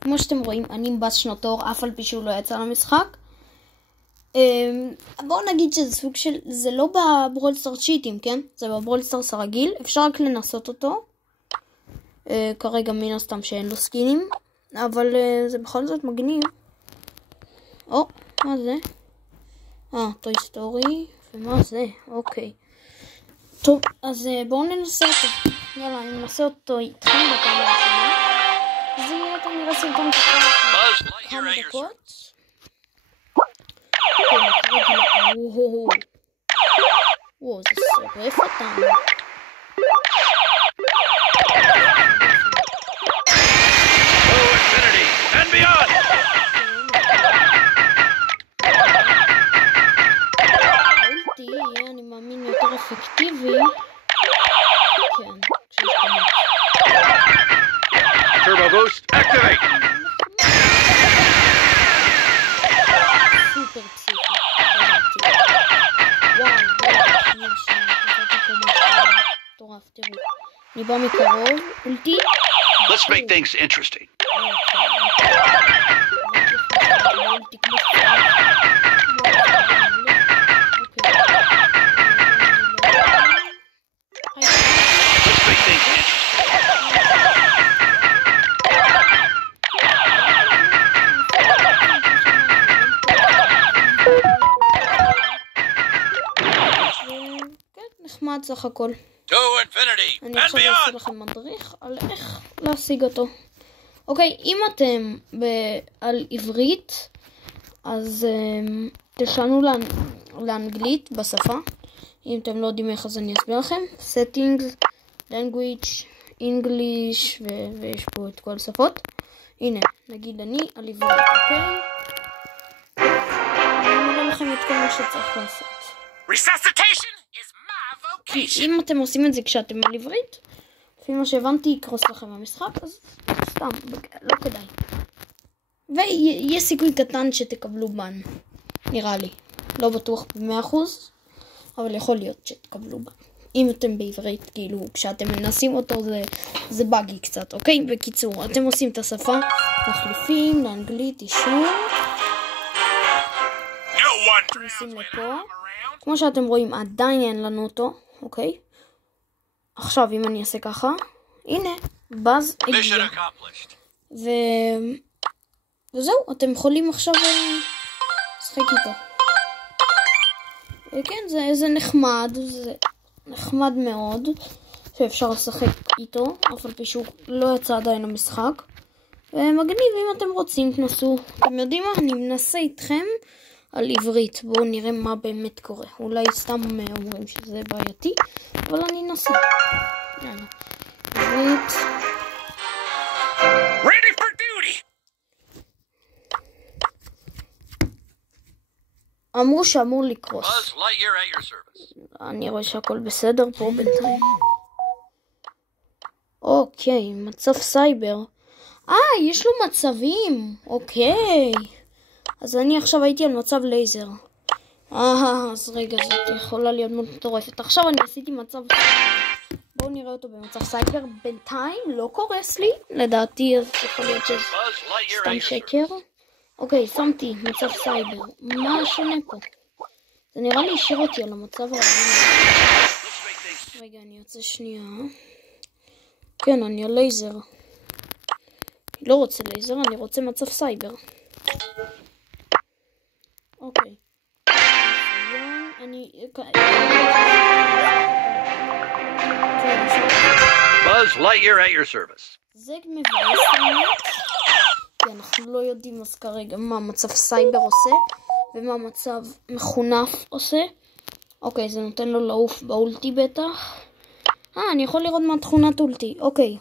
כמו שאתם רואים, אני בס שנות אור, אף על פי שהוא לא יצא למשחק. בואו נגיד שזה סוג של, זה לא בברול סטאר צ'יטים, כן? זה בברול סטארס הרגיל, אפשר רק לנסות אותו. כרגע מן הסתם שאין לו סקינים, אבל זה בכל זאת מגניב. מה זה? טוי סטורי, ומה זה? אוקיי. טוב, אז בואו ננסה אותו. יאללה, אני ננסה אותו איתכם בפעם הראשונה. זה יהיה יותר נראה סרטון כמה דקות. וואו, זה שורף אותנו. אני מאמין יותר אפקטיבי. כן, כשיש כמות. Turbo boost, activate! סופר פסיכי. וואו, מטורף, תראו. אני בא מקרוב, אולטי. Let's make things interesting. נחמד סך הכל. To infinity אני and עכשיו אעשה beyond! לכם מדריך על איך להשיג אותו. אוקיי, אם אתם על עברית, אז תשנו לאנגלית בשפה. אם אתם לא יודעים איך, אז אני אסביר לכם. Settings, Language, English, ויש פה את כל השפות. הנה, נגיד אני על עברית, אוקיי? אני אומר לכם את כל מה שצריך לעשות. Resuscitation is my כי vocation! אם אתם עושים את זה כשאתם על עברית, לפי מה שהבנתי יקרוס לכם המשחק, אז סתם, לא כדאי. ויש סיכוי קטן שתקבלו בן, נראה לי. לא בטוח ב100%, אבל יכול להיות שתקבלו בן. אם אתם בעברית, כאילו, כשאתם מנסים אותו זה בגי קצת, אוקיי? בקיצור, אתם עושים את השפה, מחליפים לאנגלית, אישור. אתם עושים לפה. כמו שאתם רואים, עדיין אין לנו אותו, אוקיי? עכשיו, אם אני אעשה ככה, הנה, באז הגיע. וזהו, אתם יכולים עכשיו לשחק איתו. וכן, זה נחמד, זה נחמד מאוד, שאפשר לשחק איתו, אף על פי שהוא לא יצא עדיין למשחק. ומגניב, אם אתם רוצים, תנסו. אתם יודעים מה? אני מנסה איתכם על עברית. בואו נראה מה באמת קורה. אולי סתם אומרים שזה בעייתי, אבל אני אנסה. יאללה. עברית. Ready for duty! אמרו שאמור לקרוס. Buzz Lightyear at your service. אני רואה שהכל בסדר פה בינתיים. אוקיי, מצב סייבר. יש לו מצבים. אוקיי. אז אני עכשיו הייתי על מצב לייזר. אז רגע, זאת יכולה להיות מאוד מטורפת. עכשיו אני עשיתי מצב סייבר. בואו נראה אותו במצב סייבר. בינתיים לא קורס לי. לדעתי אז יכול להיות שזה סתם שקר. אוקיי, שמתי מצב סייבר. מה שונה פה? זה נראה לי השאיר אותי על המצב הרגיל. רגע, אני יוצא שנייה. כן, אני על לייזר. אני לא רוצה לייזר, אני רוצה מצב סייבר. אוקיי. Buzz Lightyear at your service. זה מבאס לנו. כי אנחנו לא יודעים אז כרגע מה מצב סייבר עושה, ומה מצב מחונף עושה. אוקיי, זה נותן לו לעוף באולטי בטח. אני יכול לראות מה תכונת אולטי. אוקיי.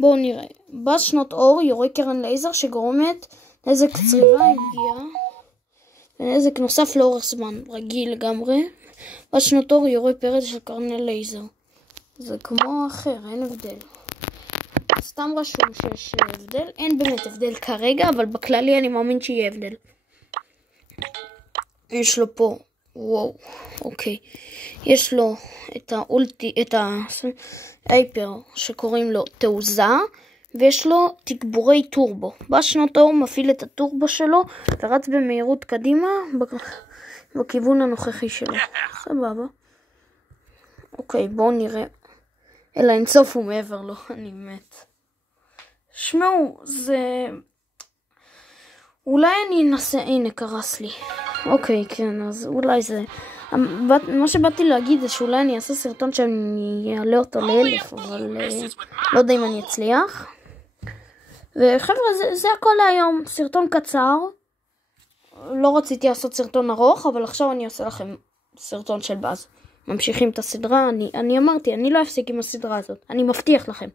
בואו נראה. בס שנות אור יורה קרן לייזר שגורמת נזק צריבה עם פגיעה. ונזק נוסף לאורך זמן. רגיל לגמרי. בס שנות אור יורה פרץ של קרני לייזר. זה כמו אחר, אין הבדל. סתם רשום שיש הבדל. אין באמת הבדל כרגע, אבל בכללי אני מאמין שיהיה הבדל. יש לו פה, וואו, אוקיי. יש לו את האולטי, את ההייפר שקוראים לו תעוזה. ויש לו תגבורי טורבו. בשנות האור מפעיל את הטורבו שלו ורץ במהירות קדימה בכיוון הנוכחי שלו. סבבה. אוקיי, בואו נראה. אלא אינסוף הוא מעבר לו, אני מת. שמעו, זה... אולי אני אנסה... הנה, קרס לי. אוקיי, כן, אז אולי זה... מה שבאתי להגיד זה שאולי אני אעשה סרטון שאני אעלה אותו ל1,000, אבל לא יודע אם אני אצליח. וחבר'ה, זה הכל להיום. סרטון קצר. לא רציתי לעשות סרטון ארוך, אבל עכשיו אני אעשה לכם סרטון של באז. ממשיכים את הסדרה. אני אמרתי, אני לא אפסיק עם הסדרה הזאת. אני מבטיח לכם.